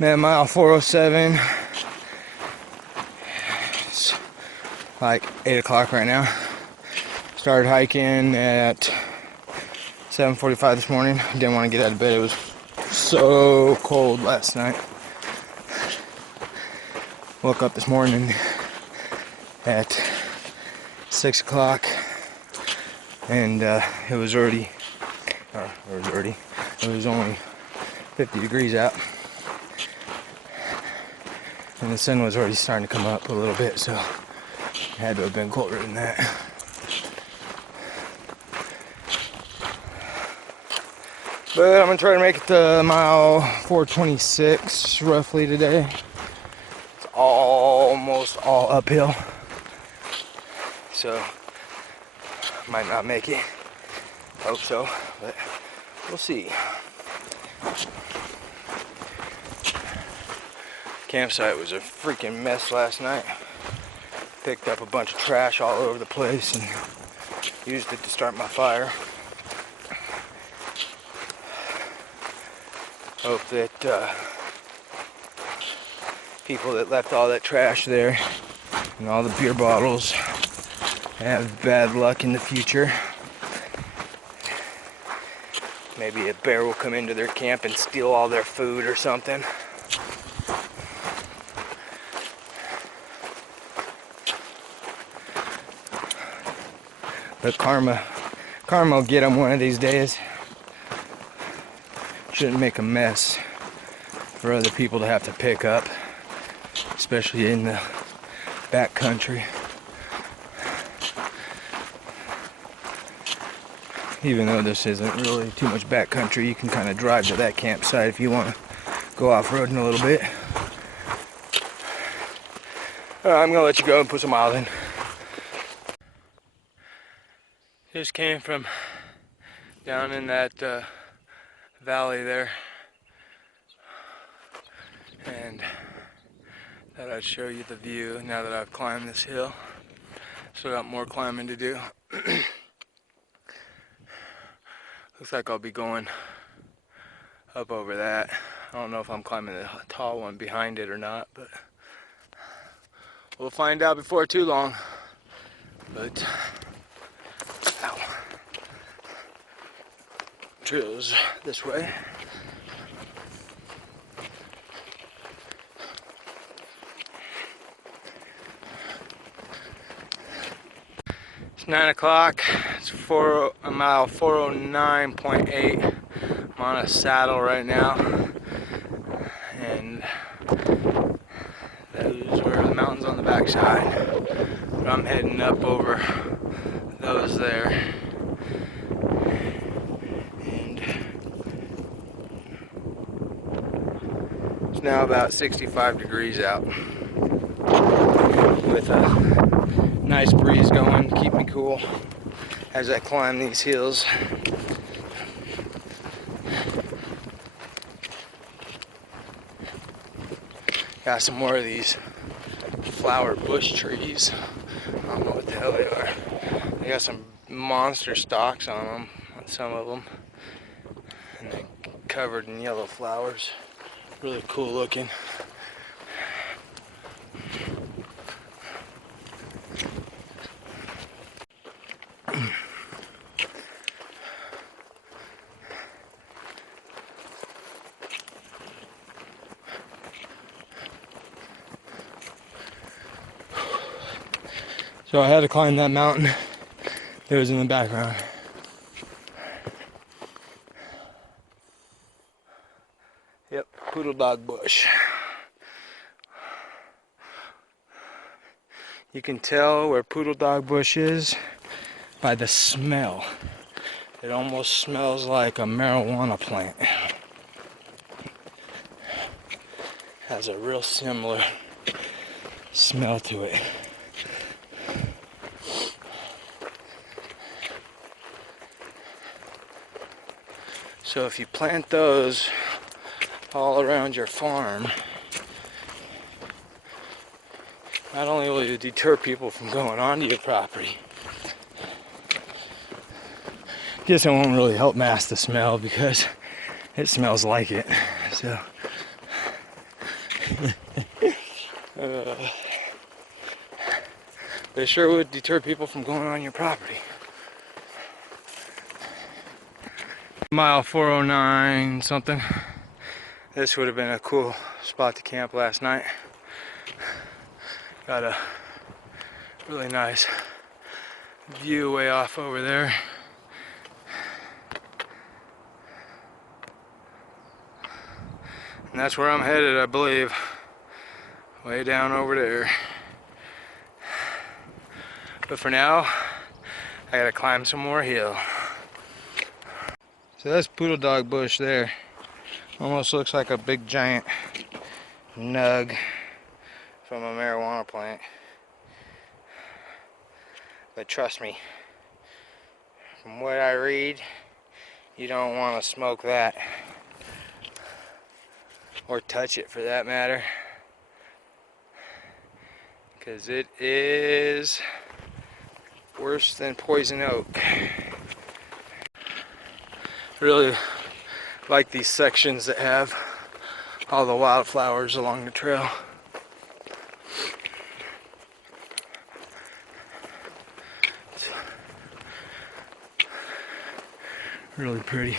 I'm at mile 407. It's like 8 o'clock right now. Started hiking at 7:45 this morning. Didn't want to get out of bed. It was so cold last night. Woke up this morning at 6 o'clock and it was only 50 degrees out. And the sun was already starting to come up a little bit, so it had to have been colder than that. But I'm gonna try to make it to mile 426 roughly today. It's almost all uphill, so might not make it. Hope so, but we'll see. Campsite was a freaking mess last night. Picked up a bunch of trash all over the place and used it to start my fire. Hope that people that left all that trash there and all the beer bottles have bad luck in the future. Maybe a bear will come into their camp and steal all their food or something. But karma will get them one of these days. Shouldn't make a mess for other people to have to pick up, especially in the back country. Even though this isn't really too much back country, you can kind of drive to that campsite if you want to go off-roading a little bit. I'm gonna let you go and put some miles in. Just came from down in that valley there, and thought I'd show you the view now that I've climbed this hill. Still got more climbing to do. Looks like I'll be going up over that. I don't know if I'm climbing the tall one behind it or not, but we'll find out before too long. But ow. Trails this way. It's 9 o'clock. It's a mile 409.8. I'm on a saddle right now, and those were the mountains on the backside. But I'm heading up over those there. And it's now about 65 degrees out with a nice breeze going, keep me cool as I climb these hills. Got some more of these flower bush trees. I don't know what the hell they are. They got some monster stalks on them, some of them, and they're covered in yellow flowers. Really cool looking. So I had to climb that mountain. It was in the background. Yep, poodle dog bush. You can tell where poodle dog bush is by the smell. It almost smells like a marijuana plant. Has a real similar smell to it. So if you plant those all around your farm, not only will you deter people from going onto your property, guess it won't really help mask the smell because it smells like it. So But it sure would deter people from going on your property. Mile 409 something. This would have been a cool spot to camp last night. Got a really nice view way off over there. And that's where I'm headed, I believe. Way down over there. But for now, I gotta climb some more hill. So that's poodle dog bush there. Almost looks like a big giant nug from a marijuana plant. But trust me, from what I read, you don't want to smoke that. Or touch it for that matter. Because it is worse than poison oak. Really like these sections that have all the wildflowers along the trail. It's really pretty.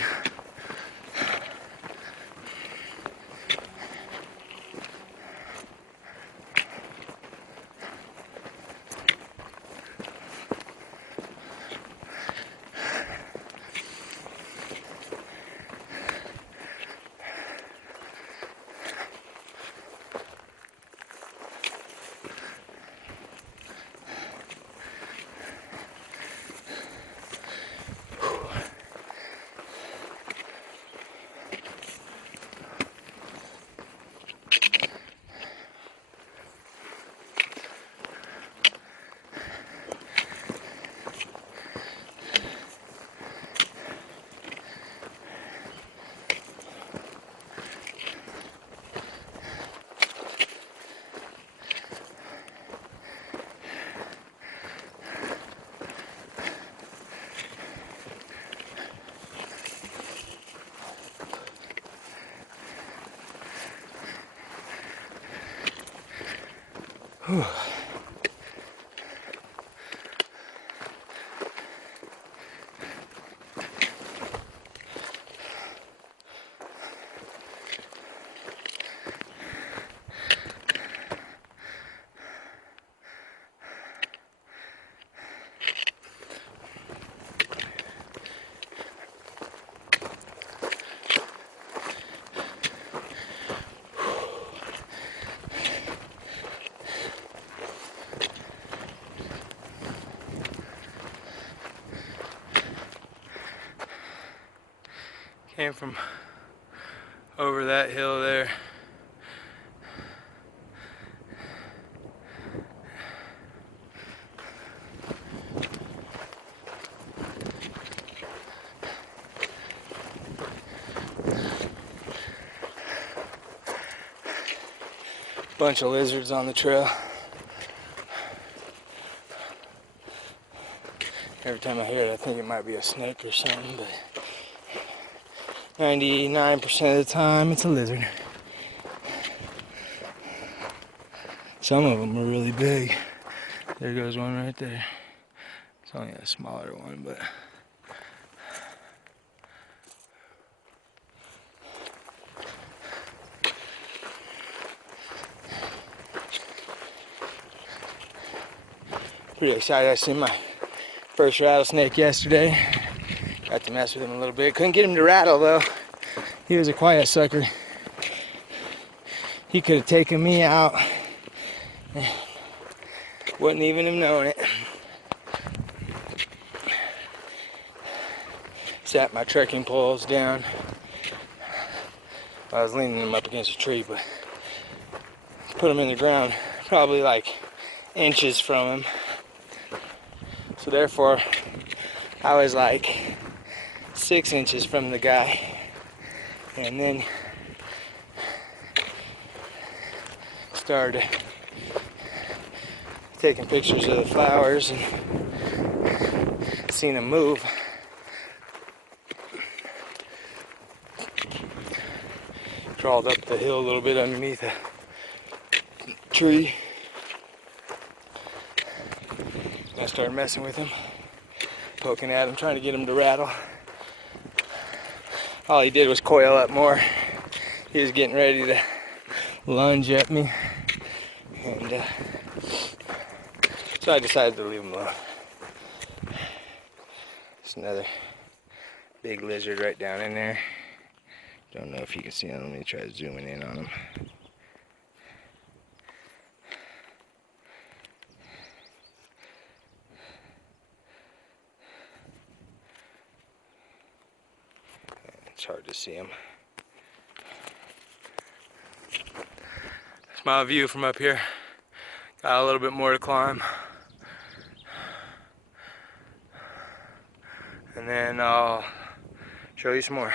Whew. Came from over that hill there. Bunch of lizards on the trail. Every time I hear it, I think it might be a snake or something, but 99% of the time, it's a lizard. Some of them are really big. There goes one right there. It's only a smaller one, but pretty excited. I seen my first rattlesnake yesterday. Got to mess with him a little bit. Couldn't get him to rattle though. He was a quiet sucker. He could have taken me out. Wouldn't even have known it. Sat my trekking poles down. I was leaning them up against a tree, but put them in the ground probably like inches from him. So therefore, I was like 6 inches from the guy. And then started taking pictures of the flowers and seen them move. Crawled up the hill a little bit underneath a tree. And I started messing with him, poking at him, trying to get him to rattle. All he did was coil up more. He was getting ready to lunge at me. And so I decided to leave him alone. It's another big lizard right down in there. Don't know if you can see him. Let me try zooming in on him. It's hard to see him. That's my view from up here. Got a little bit more to climb. And then I'll show you some more.